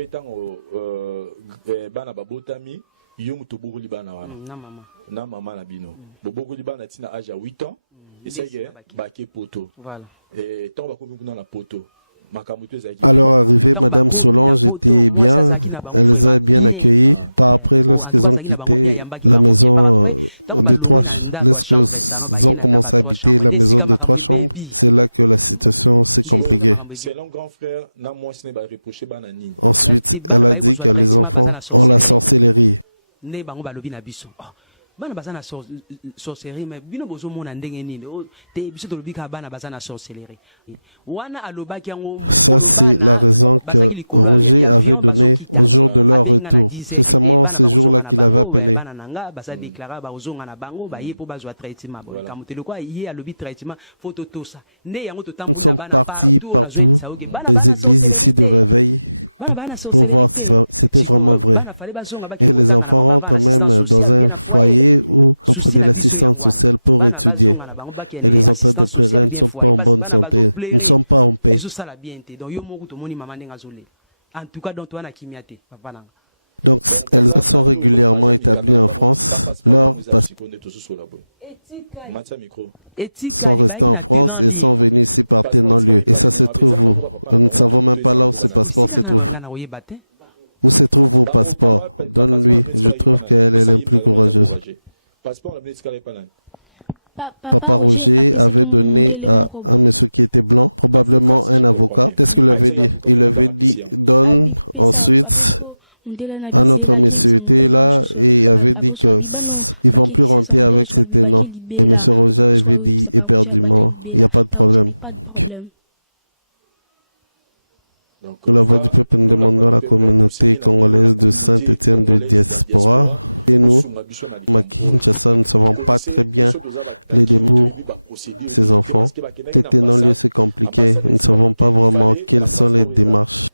À leur arrivée, Madame Solange était bien, elle les a bien accueillis. Par après, lorsqu'ils ont quitté la maison de 3, lorsqu'ils ont commencé à habiter la maison de 3 chambres, c'est là que la situation s'est compliquée. Ensuite, elle a dit que les enfants ont la sorcellerie. bana baza na sorcellerie mais bino bozo mona ndenge nini te biso to lobika bana baza na sorcellerie wana alobaki yango. Ça c'est la raison que Roger avait donné au jour de leur retour. C'est seulement ce jour-là qu'il avait appelé. Nous sommes partis partout, les églises ici de réveil, pour voir si c'était vraiment vrai. Et les enfants rentrent même dans un foyer où on prend de l'assistance sociale pour étudier. Et les enfants de pleurer ne sont pas en bonne santé, ne sont pas en paix. Donc elles sont régulièrement établies en France. Leurs sont restés en France et sont venus ici par tes non-lieux. Et ça se trouve où? Nous ne savons même pas là où ce passeport se trouve. Où se trouve vos passeports? Donne-lui. Je trouve qu'elle est la plus courageuse. Papa Roger avait donné à un monsieur qui était blanc, probablement un avocat. Qu'est-ce qu'il avait dit? Il avait dit, donne ensuite un autre monsieur était là et avait dit que ils vont plus rentrer avec ces tenants. Et M. Roger avait dit éperdument, il n'y a pas de problème. La voix du peuple, nous demandons à la communauté congolaise de Saint-Étienne de diaspora. Et nous, à Kinshasa, nous ne savons pas très bien les démarches de ces enfants. Les tenants-lieux, c'est compliqué. Nous ne savons pas vraiment quelles sont les démarches.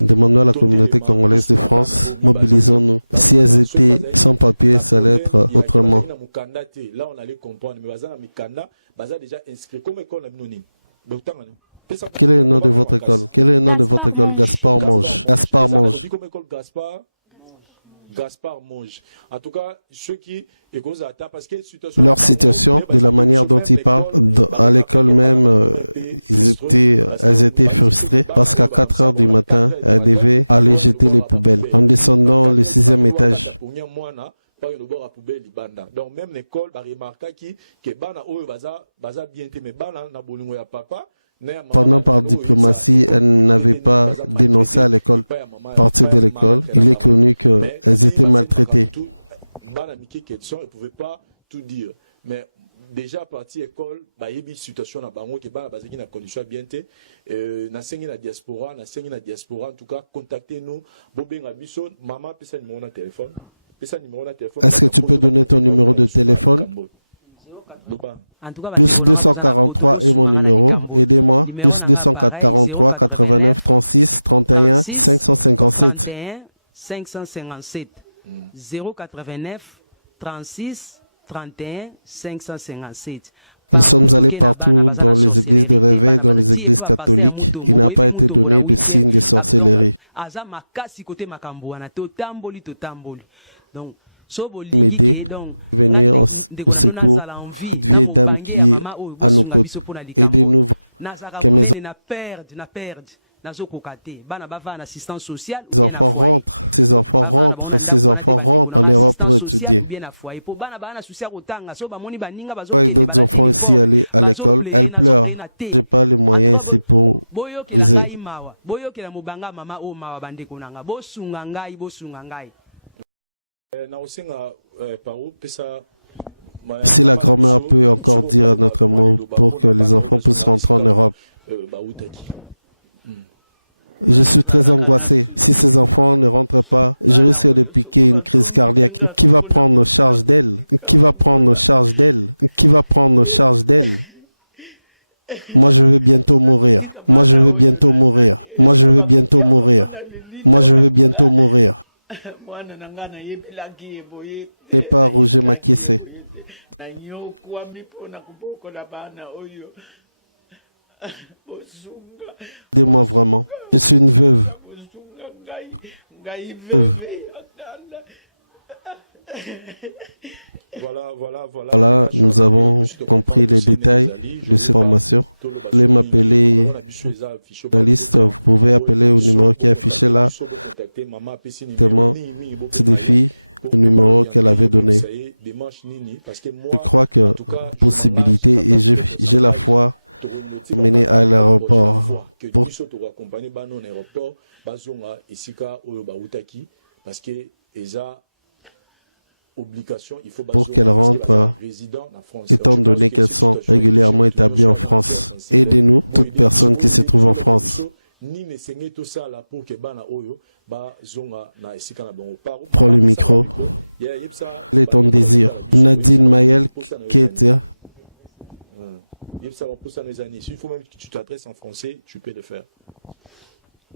Demandons à la communauté congolaise de France, mobilisons-nous. Si elles étaient sans papier, ça allait être autrement. Quel est le nom de votre école? Quel est le nom de votre école? Gaspard Monge. Gaspard Monge. Leur situation, de la manière dont ils parlent, à l'école même, elles étaient frustrées parce qu'à 4 heures du matin, elles devaient aller jeter les poubelles en descendant le 6e étage. Pendant par diplomatie, elles n'avaient pas dénoncé à l'école. À partir de l'école, il est connu qu'elles étaient maltraitées. Déjà parti école, il y a des situations dans bango qui bana bazaki na condition bien té nasengi na diaspora en tout cas contactez-nous bobenga biso maman pesa numéro na téléphone. Est-ce que tu peux donner ton numéro de téléphone? Plus 243 est mon numéro, aidez-moi. Plus 243 89 36 31 557 089 36 31 557. Nous sommes allés partout dans les églises de réveil, dans les églises catholiques. Il n'a pas été donné de signe de sorcellerie. M'aider, venir au secours. Cette vieille dame qui est à nos côtés, aidez-nous. Ces enfants rentrent, ces enfants rentrent en Europe pour étudier. Avec d'autres enfants ici aller à l'école, elles pleurent. J'ai pas les moyens ici pour briser. Si la grand-mère peut encore dire un autre mot pour que les enfants puissent rentrer en Europe. Je suis très angoissé. Si ces enfants ne rentrent pas, je risque de piquer une crise cardiaque. Qui va prendre charge d'elle? Qui va prendre charge d'elle? Qui va prendre charge d'elle? Moi, je vais bientôt mourir. Moi, je vais bientôt mourir. Moi, je vais bientôt mourir. Moi, je vais bientôt mourir. Ce n'est pas Roger Makissé. Aidez-moi vraiment. Je suis une veuve. Voilà, nous avons compris les détails de cette formation. Vous voulez m'appeler journaliste, vous pouvez appeler au numéro qui est affiché là. Ce défi, le numéro qu'elle avait donné. Je crois que possibilité et j'ai la foi mener à l'aéroport pour qu'elles rentrent, étant donné qu'elles sont régulièrement établies en France. Aidez-nous, toute personne qui se trouve en France. Prends le micro. Quel est ton désir? Nadine Mayel, qui était...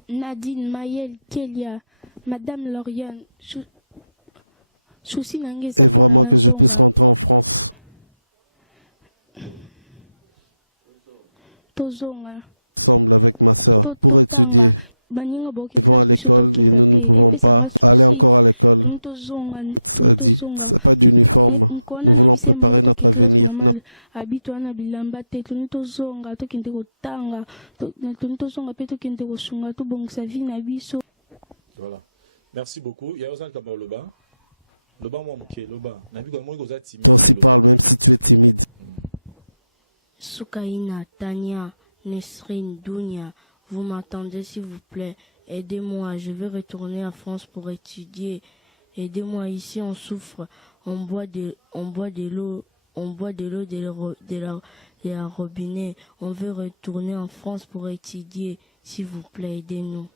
Nadine Mayel Kelia, Madame Lauriane, Et vraiment que je puisse rentrer en France. Ensemble avec ma sœur pour étudier. Ils vont à l'école et nous ne pouvons pas aller encore à l'école. Ça dit, c'est pas d'uniforme. Nous voulons préparer notre avenir. Voilà. Merci beaucoup. Toi aussi parle même si tu es timide. Soukaina, Tania, Nesrine, Dounia, vous m'entendez s'il vous plaît? Aidez-moi, je veux retourner en France pour étudier. Aidez-moi, ici on souffre, on boit de l'eau de la robinet. On veut retourner en France pour étudier. S'il vous plaît, aidez-nous.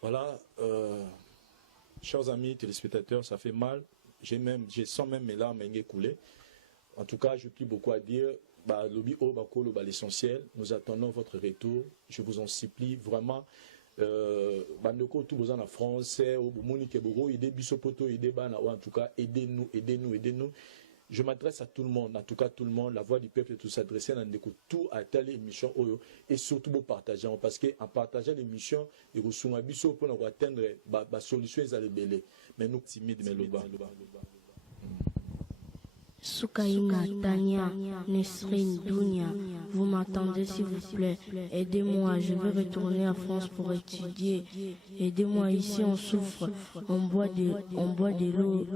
Voilà, chers amis téléspectateurs, ça fait mal. Je sens même mes larmes couler. En tout cas, je n'ai plus beaucoup à dire. L'essentiel, nous attendons votre retour. Je vous en supplie vraiment. Tout besoin en français, en tout cas, aidez-nous. Je m'adresse à tout le monde, en tout cas tout le monde, la voix du peuple, tout s'adresser à tout à telle émission et surtout pour partager, parce qu'en partageant l'émission, et vous sommes habitués pour atteindre la solution, ils allaient bêler. Mais nous, timides, mais le bas. Soukaina, Tania, Nesrine, Dounia, vous m'entendez s'il vous plaît? Aidez-moi, je veux retourner en France pour étudier. Aidez-moi, ici on souffre, on boit de l'eau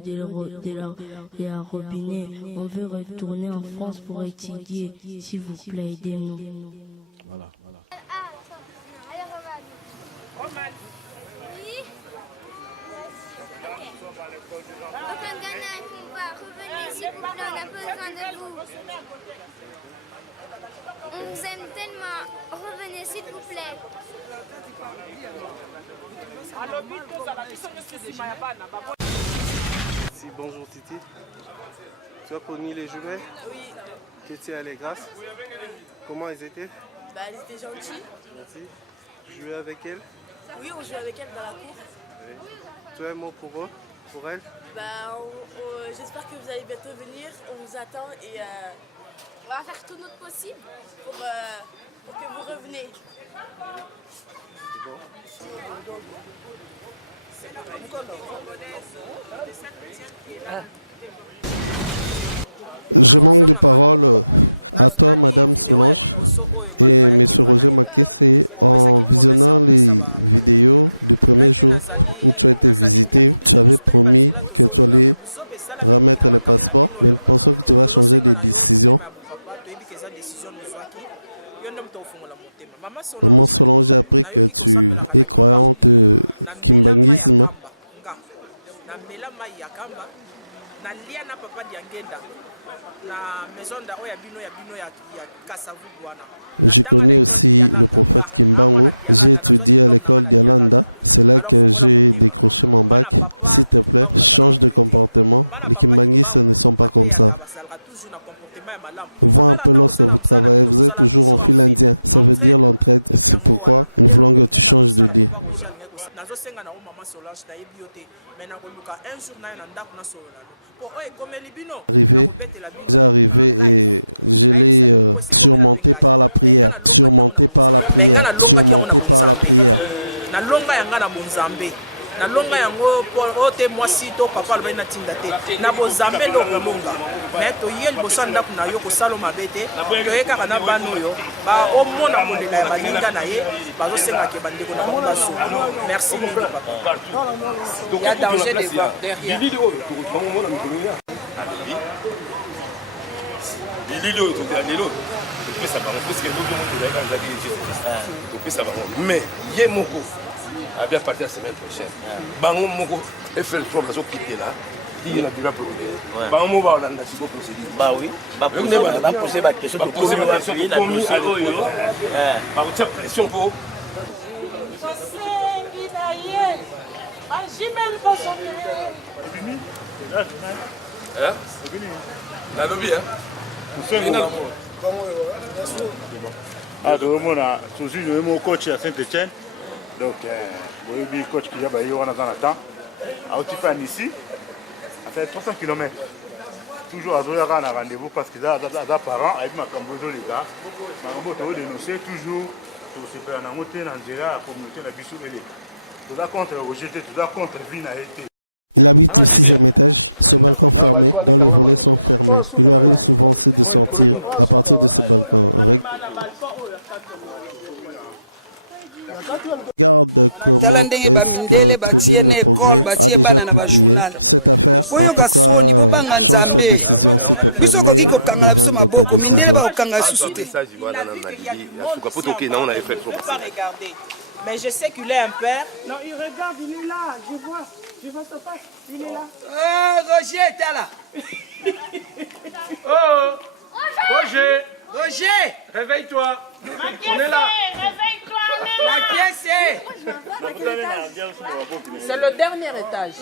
de la robinet. On veut retourner en France pour étudier. S'il vous plaît, aidez-nous. On vous aime tellement. Revenez, s'il vous plaît. Bonjour Titi. Tu as connu les jouets? Oui. Tu étais allé grâce? Comment elles étaient? Elles étaient gentilles. Merci. Tu jouais avec elles? Oui, on jouait avec elles dans la cour. Tu as un mot pour eux? pour elle? J'espère que vous allez bientôt venir. On vous attend et on va faire tout notre possible pour que vous reveniez. C'est la communauté congolaise de Saint-Étienne qui est là. Je manque de paroles à toi, Madame Solange, et M. Roger Makese. En visionnant les vidéos du premier jour où tu as été visité, tu avais promis que tu allais remettre les passeports, mais nous pensons que tu vas changer de décision. Maman Solange, j'ai appris que tu es croyante de kimbangisme. Je connais aussi le prophète Kimbango. J'ai étudié à l'école d'Yalanda. C'est là que j'ai décroché mon bac. S'il te plaît, change de comportement. Les kimbangistes ne sont pas comme ça. Vois un peu lorsque vous travaillez, vous êtes toujours en fil indien. Ça veut dire l'entraide. C'est pourquoi nous voulons que tu changes de dire. Arrivé et je l'ai surmonté par la prière, surmonté par la prière, surmonté par la prière. nalonga yango po te mwasi to papa alobaki natinda te na bozambe lokolonga me toye liboso ya ndako na yo kosala mabe te toye kaka na bana oyo omona molelo ya baninga na ye bazosengaka bandeko na monaso merci toke kutu na place ya bilili oyo tokotubango mikolo ya bilili oyo tokela lelo topesa bango puisque ndoki moto ozalaki anzaki topesa bango mais ye moko à partir de la semaine prochaine. Bango moko FL3 bazo quitter là. Il n'a plus la problème. Bango va on a décidé de procéder. Bah oui. Bah poser la question. Bah poser la question pour commis à l'eau. Bah vous tirez pression pour. Et Bimi, c'est là Donald. Hein? Bimi. La lobby hein. Pour ça bon. Ah de mon a souci de mon coach à Saint-Étienne. Donc, le coach qui a baillé on a dans le temps. À Otifan ici, à fait 300 km. Toujours à Zoyara, on a rendez-vous parce que là, des parents, avec ma cambozo les gars, ma cambozo dénoncé toujours, tout ce pays en monté, en Nigeria, la communauté de Bissou et les. Tout ça contre rejeté, tout ça contre vie n'a été. Il habite le 6e étage, ce balcon fermé, dont les volets sont fermés. Il lui arrive souvent aussi de sortir à partir de ce balcon. Regarde comment est-ce que Tribune Le Progrès a déjà publié cette affaire. En tout cas, change ta décision s'il te plaît, mets le vin dans ta décision. Il a vu qu'il y a du monde ici. Je ne peux pas regarder. Mais je sais qu'il est un père. Non, il regarde, il est là. Je vois sa face. Il est là. Oh, Roger est là. Roger, réveille-toi. Réveille-toi, on est là. Moi, je vais voir, à quel étage? C'est le dernier étage.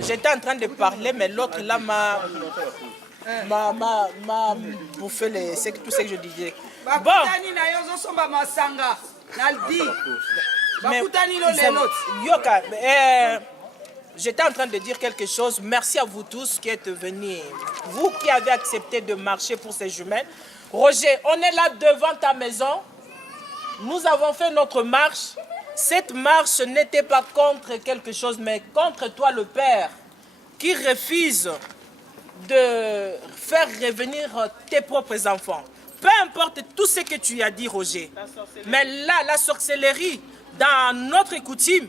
J'étais en train de parler, mais l'autre là m'a bouffé tout ce que je disais. Bon. Mais, Yoka, j'étais en train de dire quelque chose. Merci à vous tous qui êtes venus. Vous qui avez accepté de marcher pour ces jumelles. Roger, on est là devant ta maison. Nous avons fait notre marche. Cette marche n'était pas contre quelque chose, mais contre toi, le père, qui refuse de faire revenir tes propres enfants. Peu importe tout ce que tu as dit, Roger. Mais là, la sorcellerie, dans notre coutume,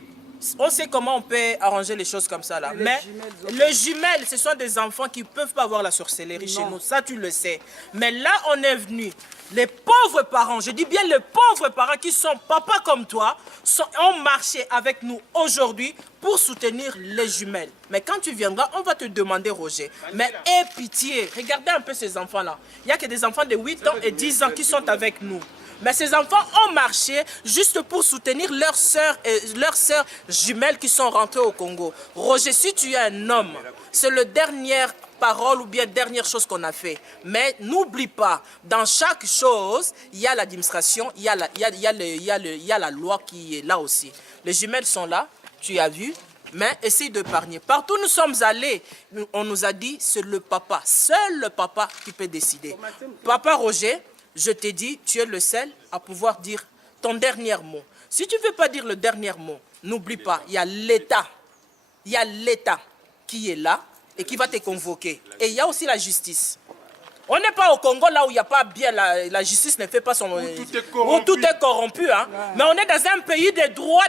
on sait comment on peut arranger les choses comme ça là. Mais les jumelles, ce sont des enfants qui ne peuvent pas avoir la sorcellerie chez nous. Ça, tu le sais. Mais là, on est venu. Les pauvres parents, je dis bien les pauvres parents qui sont papas comme toi, ont marché avec nous aujourd'hui pour soutenir les jumelles. Mais quand tu viendras, on va te demander, Roger. Mais aie pitié, regardez un peu ces enfants-là. Il n'y a que des enfants de 8 ans et 10 ans qui sont avec nous. Mais ces enfants ont marché juste pour soutenir leurs sœurs jumelles qui sont rentrées au Congo. Roger, si tu es un homme, c'est la dernière parole ou bien dernière chose qu'on a fait. Mais n'oublie pas, dans chaque chose, il y a l'administration, il y a la loi qui est là aussi. Les jumelles sont là, tu as vu. mais essaye d'épargner. Partout où nous sommes allés, on nous a dit, c'est le papa, seul le papa qui peut décider. Papa Roger, je t'ai dit, tu es le seul à pouvoir dire ton dernier mot. Si tu ne veux pas dire le dernier mot, n'oublie pas, il y a l'État. Il y a l'État qui est là et qui va te convoquer. Et il y a aussi la justice. On n'est pas au Congo là où il n'y a pas bien, la justice ne fait pas son... Où tout est corrompu. Hein. Mais on est dans un pays de droits.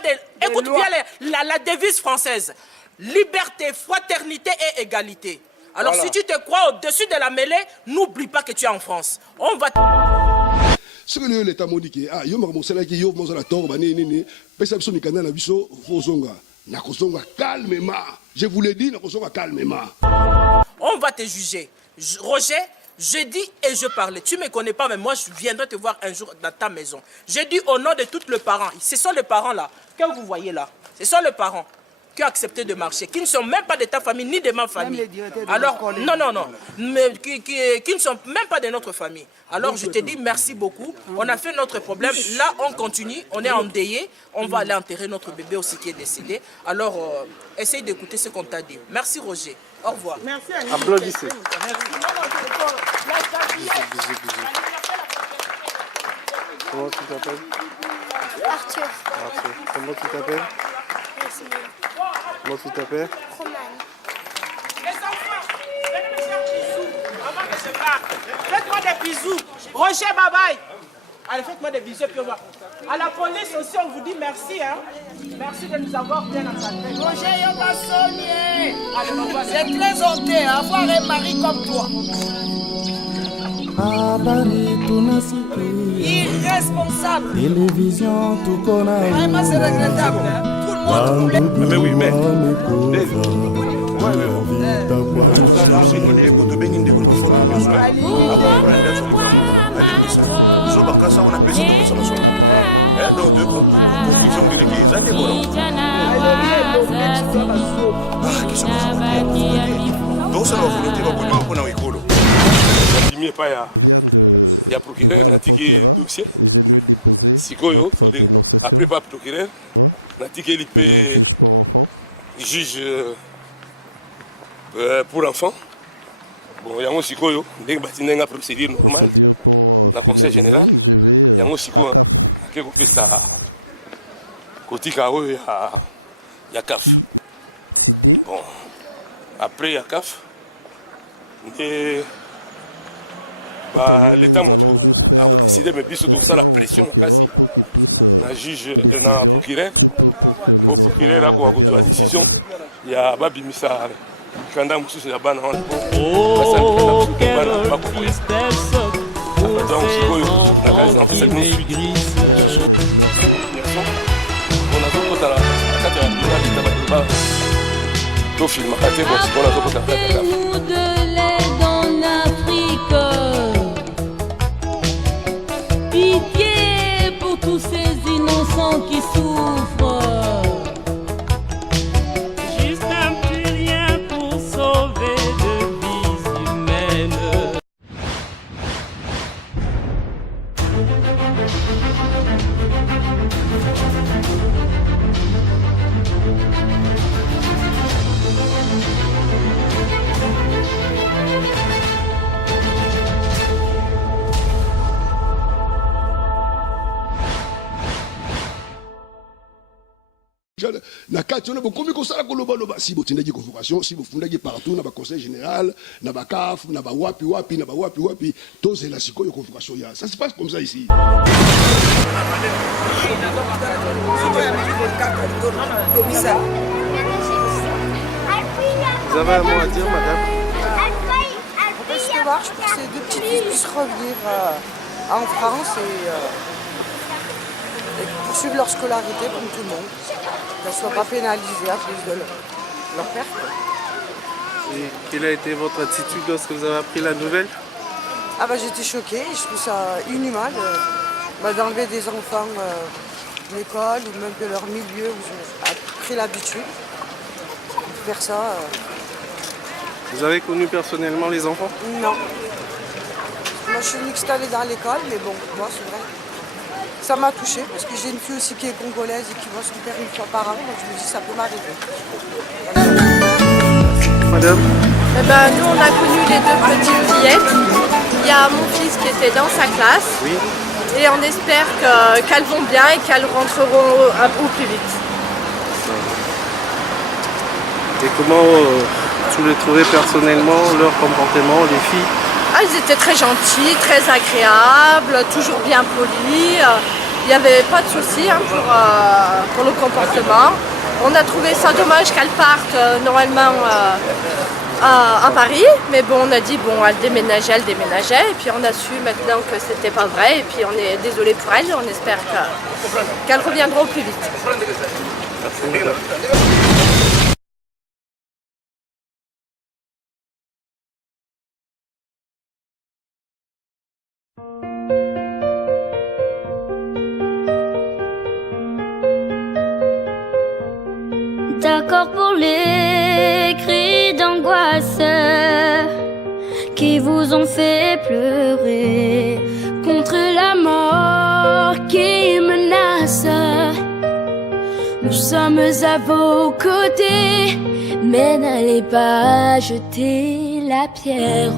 Écoute bien la devise française. Liberté, fraternité et égalité. Alors voilà. Si tu te crois au-dessus de la mêlée, n'oublie pas que tu es en France. On va... Ce que l'État m'a dit, ah, yo marmosela ki yo mozala torba ni pesa biso mikanda na biso fozonga. Nakosonga calmement. Je vous l'ai dit, nakosonga calmement. On va te juger. Roger, je dis et je parlais. Tu ne me connais pas, mais moi je viendrai te voir un jour dans ta maison. Je dis au nom de tous les parents. Ce sont les parents là que vous voyez là. Ce sont les parents qui ont accepté de marcher, qui ne sont même pas de ta famille ni de ma famille. Alors, non, mais qui ne sont même pas de notre famille. Alors, je te dis merci beaucoup. On a fait notre problème. Là, on continue. On est endeuillé. On va aller enterrer notre bébé aussi qui est décédé. Alors, essaye d'écouter ce qu'on t'a dit. Merci, Roger. Au revoir. Merci. Applaudissez. Merci. Non, la liberté, Comment tu t'appelles? Comment tu t'appelles? Comment tu t'appelles? Faites-moi des bisous. Roger, bye bye. Allez, faites-moi des bisous. Puis on va. À la police aussi, on vous dit merci. Hein. Merci de nous avoir bien encadrés. Roger Yogasonier. C'est très honteux avoir un mari comme toi. Habari tunasikia, irresponsable. Télévision tuko na vraiment c'est regrettable. En tout cas, nous avons appelé notre frère de toute manière possible pour qu'il puisse nous donner les passeports. Apparemment, c'est comme si c'est pas sur place. Je viens de voir le procureur et je lui ai déposé notre dénonciation de nos juges pour enfants. Juge pour enfants. Procédure pour finaliser, je vais à CAF. Qui décidé. Après, il y a CAF. Nous allons juste faire pression au procureur pour qu'il puisse une décision pour que les enfants reviennent en France. Je vous donnerai la suite bien après. Merci. Apportez-nous de l'aide en Afrique. Pitié pour tous ces innocents qui souffrent. Juste un petit rien pour sauver de vies humaines. Na kati on a beaucoup comme ça koloba si vous tenez convocation si vous fondez partout na ba conseil général na ba CAF na ba wapi na ba wapi tous la sikoyo convocation ya ça se passe comme ça ici. Je pense que deux petites filles puissent revenir en France et poursuivre leur scolarité comme tout le monde, qu'elles ne soient pas pénalisées à cause de leur père. Et quelle a été votre attitude lorsque vous avez appris la nouvelle? Ah bah j'étais choquée, je trouve ça inhumain d'enlever des enfants de l'école ou même de leur milieu où ils ont pris l'habitude de faire ça. Vous avez connu personnellement les enfants? Non. Moi je suis venue installée dans l'école, mais bon, moi c'est vrai. ça m'a touchée parce que j'ai une fille aussi qui est congolaise et qui voit son père une fois par an, donc je me dis ça peut m'arriver. Madame? Eh ben, nous on a connu les deux petites fillettes. Il y a mon fils qui était dans sa classe et on espère qu'elles vont bien et qu'elles rentreront au plus vite. Et comment tu les trouvais personnellement, leur comportement, les filles? Elles étaient très gentilles, très agréables, toujours bien polies. Il n'y avait pas de souci pour le comportement. On a trouvé ça dommage qu'elles partent normalement à Paris, mais bon, on a dit bon, elles déménageaient, et puis on a su maintenant que c'était pas vrai, et puis on est désolé pour elles, on espère qu'elles reviendront plus vite. D'accord pour les cris d'angoisse qui vous ont fait pleurer contre la mort qui menace. Nous sommes à vos côtés, mais n'allez pas jeter la pierre.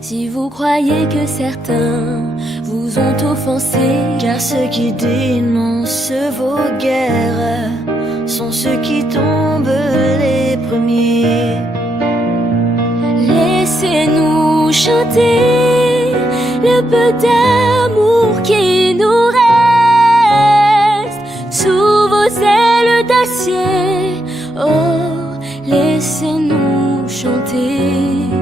Si vous croyez que certains vous ont offensé, car ceux qui dénoncent vos guerres sont ceux qui tombent les premiers. Laissez-nous chanter le peu d'amour qui nous reste sous vos ailes d'acier. Oh, laissez-nous chanter.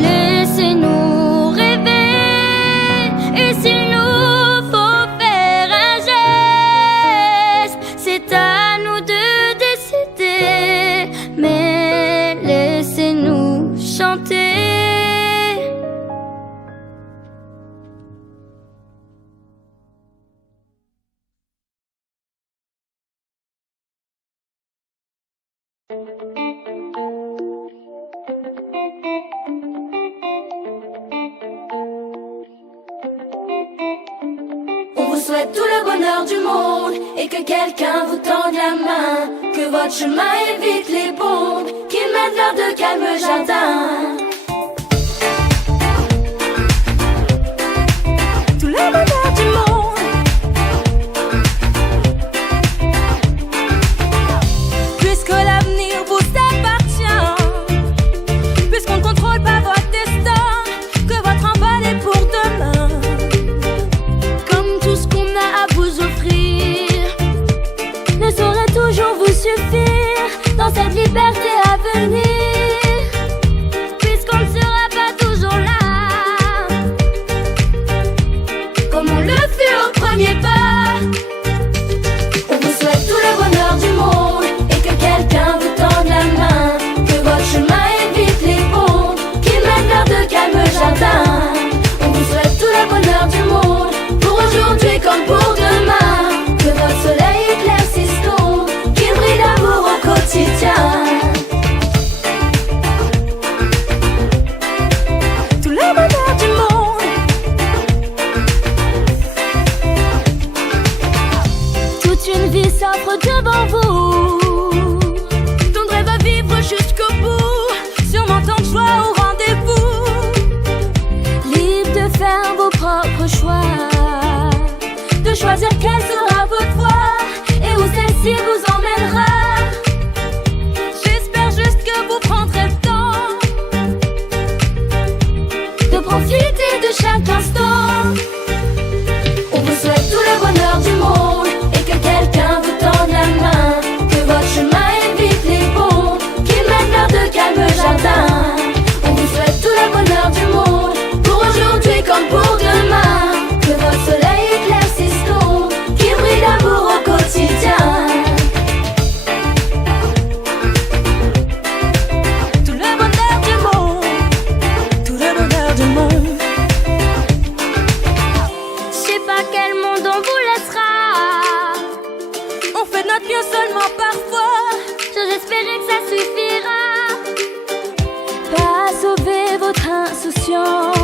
Laissez-nous rêver, et s'il nous faut faire un geste, c'est à nous de décider, mais laissez-nous chanter. On vous souhaite tout le bonheur du monde et que quelqu'un vous tende la main, que votre chemin évite les bombes, qu'il mène vers de calmes jardins. Tout le bonheur du monde. Puisque l'avenir vous appartient, puisqu'on ne contrôle pas votre destin, que votre envol est pour demain. Comme tout ce qu'on a à vous offrir ne saurait toujours vous suffire dans cette liberté à venir, puisqu'on ne sera pas toujours là comme on le fut au premier pas. On vous souhaite tout le bonheur du monde et que quelqu'un vous tende la main, que votre chemin évite les bombes, qu'il mène vers de calmes jardins. On vous souhaite tout le bonheur du monde, pour aujourd'hui comme pour demain, que votre soleil éclaircisse l'ombre, qu'il brille d'amour au quotidien. Tout le bonheur du monde. Toute une vie s'offre devant vous, ton rêve à vivre jusqu'au bout, sûrement tant de choix au rendez-vous, libre de faire vos propres choix, de choisir quelle sera votre voie et où celle-ci vous emmènera. J'espère juste que vous prendrez le temps de profiter de chaque instant. On vous souhaite tout le bonheur du monde et que quelqu'un vous tende la main, que votre chemin évite les bombes, qu'il mène vers de calmes jardins. On vous souhaite tout le bonheur du monde, pour aujourd'hui comme pour demain, que votre soleil éclaircisse l'ombre, qu'il brille d'amour au quotidien. Tout le bonheur du monde, tout le bonheur du monde. Je sais pas quel monde on vous laissera, on fait notre mieux seulement parfois, j'ose espérer que ça suffira, pas à sauver votre insouciance,